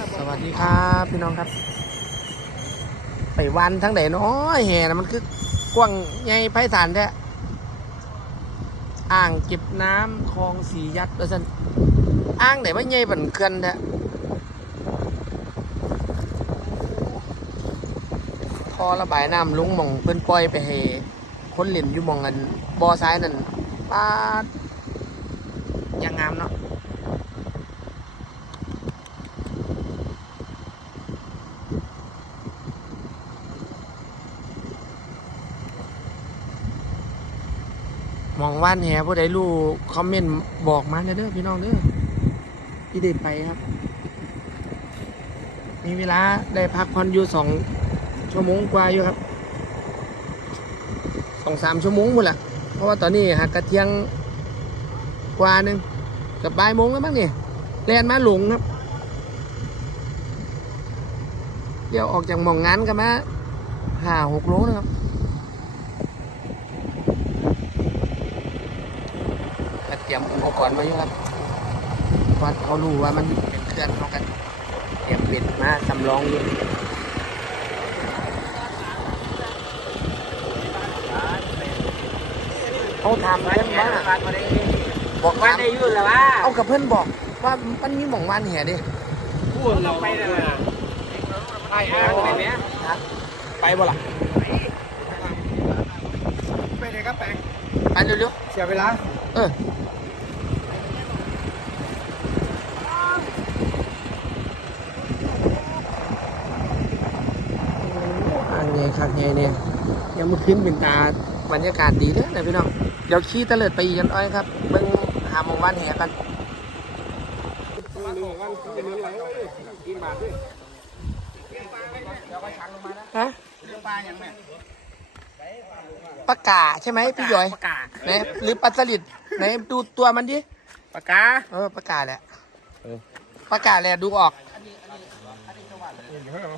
สวัสดีครับพี่น้องครับ ไปวันทั้งไหนน้อยแห่นะมันคือกว้างใหญ่ไพศาลแท้อ่างเก็บน้ำคลองสียัดแล้วสันอ่างไหนว่าใหญ่บันเขื่อนแท้ทอระบายน้ำลุงมองเพิ่อนปล่อยไปให้คนเล่นอยู่มองกันบ่อซ้ายนั่นปาดยังงามเนาะ มองว่านแหผู้ใดรู้คอมเมนต์บอกมาเด้อพี่น้องเด้อที่ได้ไปครับ มีเวลาได้พักผ่อนอยู่สองชั่วโมงกว่าอยู่ครับสองสามชั่วโมงหมดละเพราะว่าตอนนี้หักกระเทียงกว่านึงกับบ่ายโมงแล้วมั้งเนี่ยแลนมาหลงครับเดี๋ยวออกจากหมองงานกันมาห้าหกโลนะครับ ก็เต รียมอุปกรณ์ไว้อยู่ครับเพราะเขารู้ว่ามันเป็นเครื่องเขากันเตรียมเป็นมาสำรองอยู่เขาถามเพื่อนว่าบอกว่าว่าได้ยุ่นแล้วว่าเอากับเพื่อนบอกว่ามันมีหม่องวานแห่ดิพูดเราไปเลยนะไปอ่างไปเนี้ยไปบ่ล่ะไปไหนก็ไปไปเร็วเสียเวลาๆเอออ่างใหญ่ คักใหญ่เนี่ยยังมาขึ้นเป็นตาบรรยากาศดีเด้อนะพี่น้องเดี๋ยวขี่ตะเลิดไปอีกกันอ้อยครับเบิ่งหาหมองวานแห่กันกินบาทด้วยฮะปลาอย่างแม่ปลากาใช่ไหมพี่หยอยปลากาไหนหรือปลาสลิดไหนดูตัวมันดิปลากาเออปลากาแหละปลากาแหละดูออก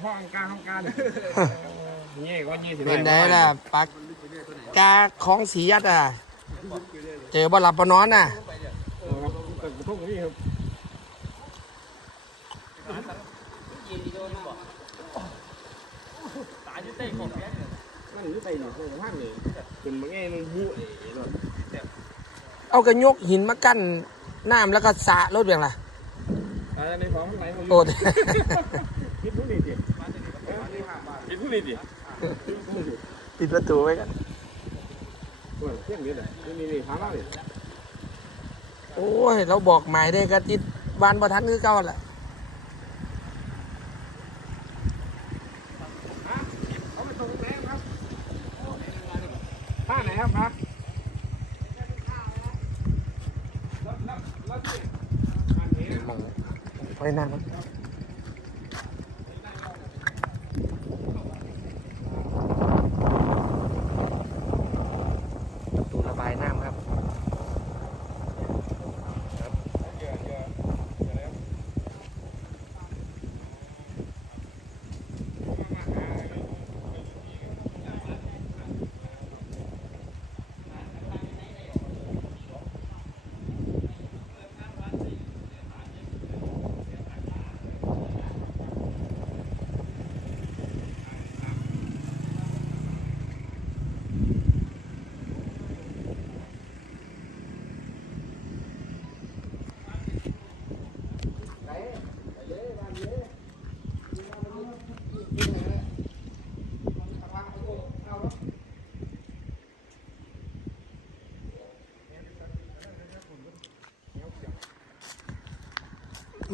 ห้องกาห้องกา นี่ก็ยี่สิบเป็นได้ล่ะปลากาของสียัดอะ เจอบ่หลับบ่นอนอะทุกที่ครับนั่นนี่ไปหน่อยไปห้างเลยเป็นบางแง่มันบุ๋ยเอากระยกหินมากั้นน้ำแล้วก็สระรถเบียงล่ะอะไรในท้องไหนผมโอ้คิดผู้นี้ดิคิดผู้นี้ดิ ปิดประตูไว้กันเที่ยงนี้เลยนี่นี่ข้างล่างเลยโอ้ย เราบอกหมายได้ก็ติดบานบ่ทันคือเก่าแหละเขาไปส่งแรงครับท่าไหนครับครับมองไว้นา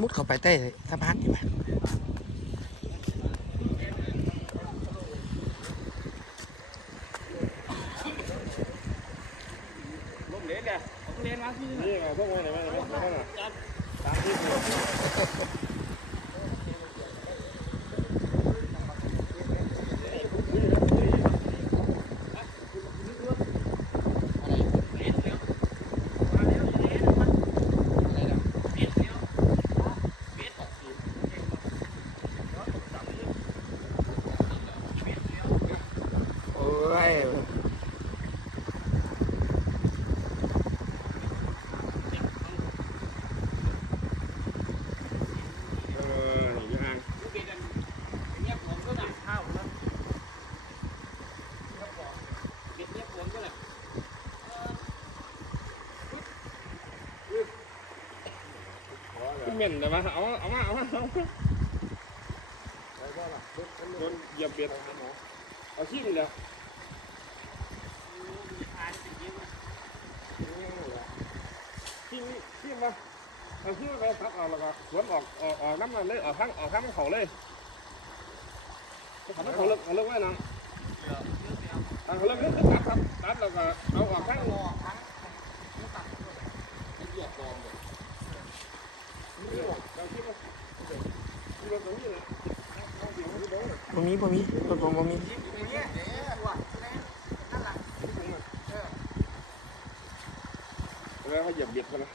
มุดเข้าไปใต้สะพานดีกว่าล้มเหลนเนี่ยล้มเหลนมาที่นี่ไงพวกมันไหนมาไหนมาตามที่ เมนแต์นะมาเอาเอามาเอามาเอามาโดนเหยียบเบียดเอาขี้นี่แหละขี้นี่ขี้มาเอาขี้ไปทับเอาแล้วก็สวนออกออกออกน้ำมันเลยออกข้างออกข้างมันเขาเลยเขาเขาเลิกเขาเลิกไว้นะเขาเลิกเลิกตัดครับตัดแล้วก็เอาออกข้างออกข้างเราขี้มาขี้มาตรงนี้เลย บ่มีบ่มีรถผมบ่มีแล้วเขาเหยียบเบียดกันนะ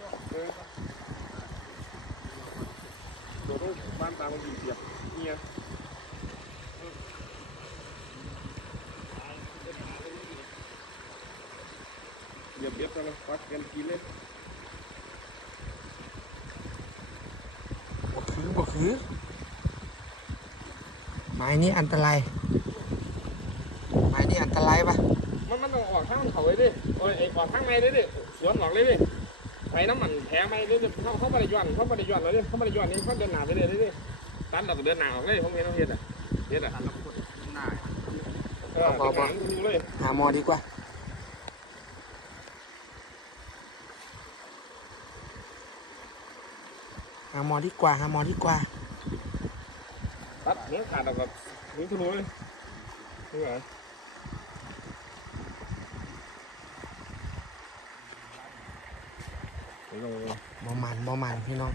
โดดบ้านตามันเหยียบเนี่ยเหยียบเบียดกันนะวัดกันกินเลยบ่คือบ่คือ ไม้นี้อันตราย ไม้นี้อันตรายปะมันมันต้องออกข้างเขาเลยดิโอ้ยไอ้ออกข้างในเลยดิสวนออกเลยดิไอ้น้ำมันแพ้ไหมเลยดิเขาเขาไม่ได้ย้อนเขาไม่ได้ย้อนเลยดิเขาไม่ได้ย้อนนี่เขาเดินหนาไปเลยดิตันเราก็เดินหนาออกเลยผมเห็นเขาเห็นอะเห็นอะเออหางดูเลยหาหมอดีกว่าหาหมอดีกว่าหาหมอดีกว่าตัดเนื้อขาดเราก็นิ้วทะลุเลยนี่ไงบ่มันบ่มันพี่น้อง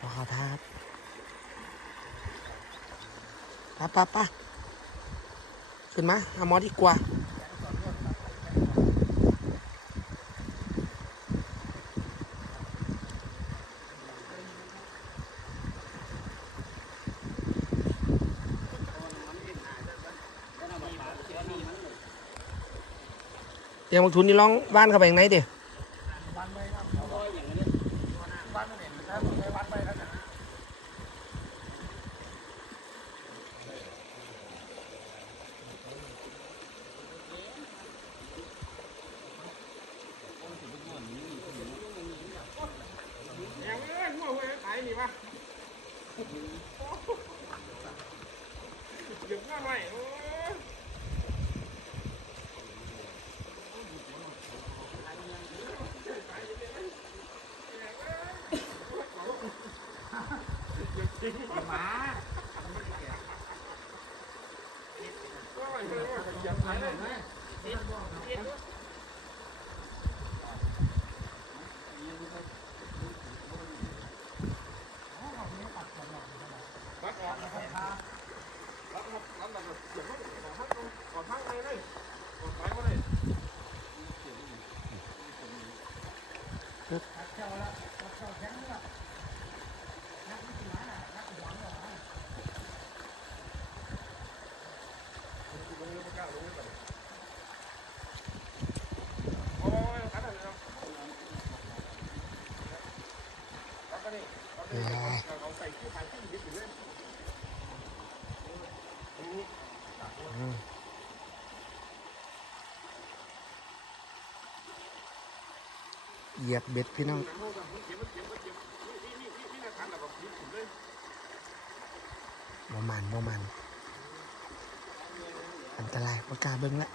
บ่เขาทาบปะปะปะขึ้นมาหามอดีกว่า เตียงบักทุนนี่ร้องบ้านเข้าไปยังไงเดี๋ย มาเหยียบเบ็ดพี่น้องบ่มันบ่มัน อันตรายบ่กาเบิ่งละ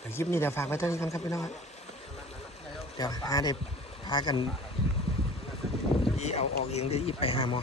เดี๋ยวคลิปนี้เดี๋ยวฝากไว้เท่านี้ก่อนครับพี่น้องเดี๋ยวหาเด็พากันอีเอาออกเองเดี๋ยวอีไปหาหมอ